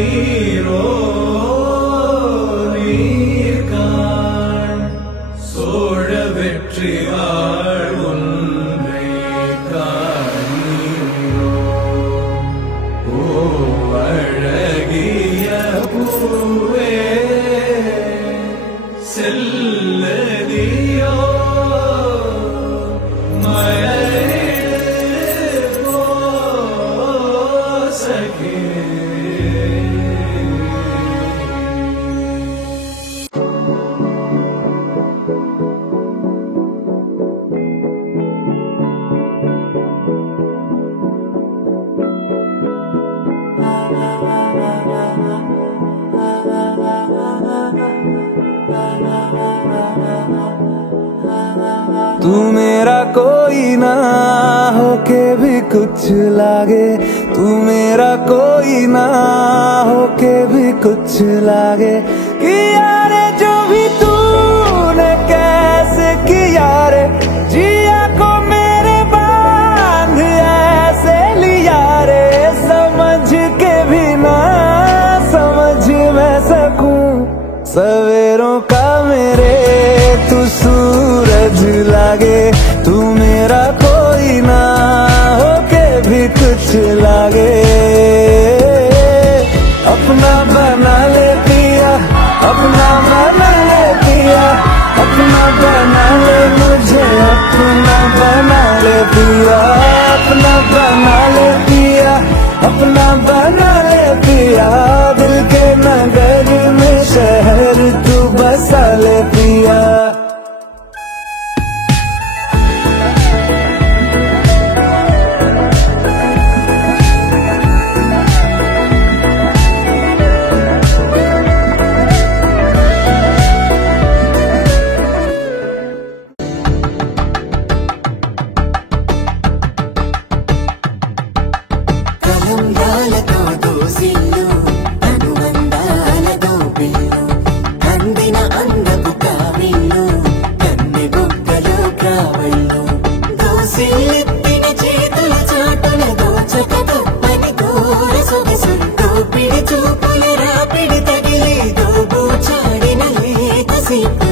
நீரோ நீர்காண் சோழ வெற்றி வாழ் ஒன்றை காணீரோ ஓ அழகிய பூவே செல்லதியோ तू मेरा कोई ना होके भी कुछ लागे, तू मेरा कोई ना होके भी कुछ लागे। किया रे जो भी तूने कैसे किया रे, जिया को मेरे बांध ऐसे लिया रे। समझ के भी ना समझ मैं सकूं सवेरों का मेरे तू सूरज लागे। तू मेरा कोई ना होके भी कुछ लागे। अपना बना ले पिया, अपना बना ले पिया, अपना बना ले मुझे, अपना बना ले पिया, अपना बना ले पिया, अपना बना ले पिया। दिल के नगर में शहर तू बसा ले पिया। చూపుల రాపిడి తగిలి దోబూచాడిన లేత సీపు